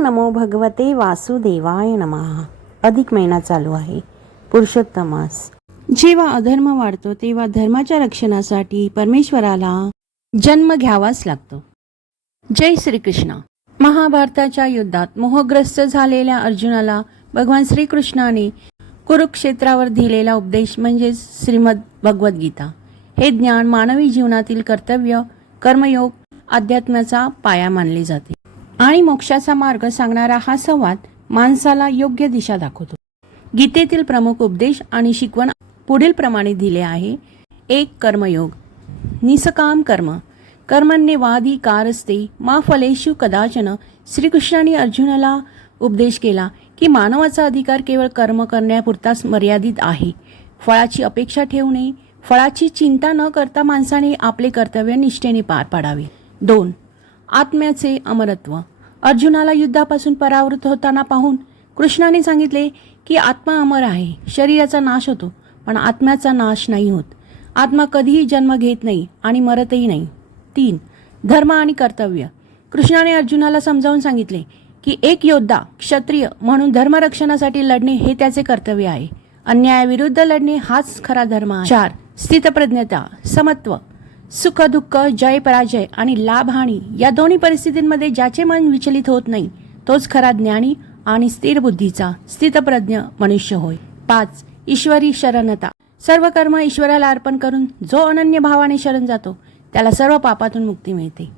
नमो भगवते वासुदेवाय नमः. अधिक महिना चालू आहे, पुरुषोत्तम मास. जेव्हा अधर्म वाढतो तेव्हा धर्माच्या रक्षणासाठी परमेश्वराला जन्म घ्यावाच लागतो. जय श्रीकृष्ण. महाभारताच्या युद्धात मोहग्रस्त झालेल्या अर्जुनाला भगवान श्रीकृष्णाने कुरुक्षेत्रावर दिलेला उपदेश म्हणजे श्रीमद भगवद्गीता हे ज्ञान मानवी जीवनातील कर्तव्य, कर्मयोग, अध्यात्माचा पाया मानले जाते आणि मोक्षाचा मार्ग सांगणारा हा संवाद माणसाला योग्य दिशा दाखवतो. गीतेतील प्रमुख उपदेश आणि शिकवण पुढील प्रमाणे दिले आहे. 1. कर्मयोग. निष्काम कर्म कर्मण्येवाधी कारस्ते मा फलेषु कदाचन. श्रीकृष्णाने अर्जुनाला उपदेश केला की मानवाचा अधिकार केवळ कर्म करण्यापुरताच मर्यादित आहे. फळाची अपेक्षा ठेवू नये. फळाची चिंता न करता माणसाने आपले कर्तव्य निष्ठेने पार पाडावे. 2. आत्म्याचे अमरत्व. अर्जुनाला युद्धापासून परावृत होताना पाहून कृष्णाने सांगितले की आत्मा अमर आहे. शरीराचा नाश होतो पण आत्म्याचा नाश नाही होत. आत्मा कधीही जन्म घेत नाही आणि मरतही नाही. 3. धर्म आणि कर्तव्य. कृष्णाने अर्जुनाला समजावून सांगितले की एक योद्धा क्षत्रिय म्हणून धर्मरक्षणासाठी लढणे हे त्याचे कर्तव्य आहे. अन्यायाविरुद्ध लढणे हाच खरा धर्म आहे. 4. स्थितप्रज्ञता, समत्व. सुख दुःख, जय पराजय आणि लाभ हानी या दोन्ही परिस्थितींमध्ये ज्याचे मन विचलित होत नाही तोच खरा ज्ञानी आणि स्थिर बुद्धीचा स्थितप्रज्ञ मनुष्य होय. 5. ईश्वरी शरणता. सर्व कर्म ईश्वराला अर्पण करून जो अनन्य भावाने शरण जातो त्याला सर्व पापातून मुक्ती मिळते.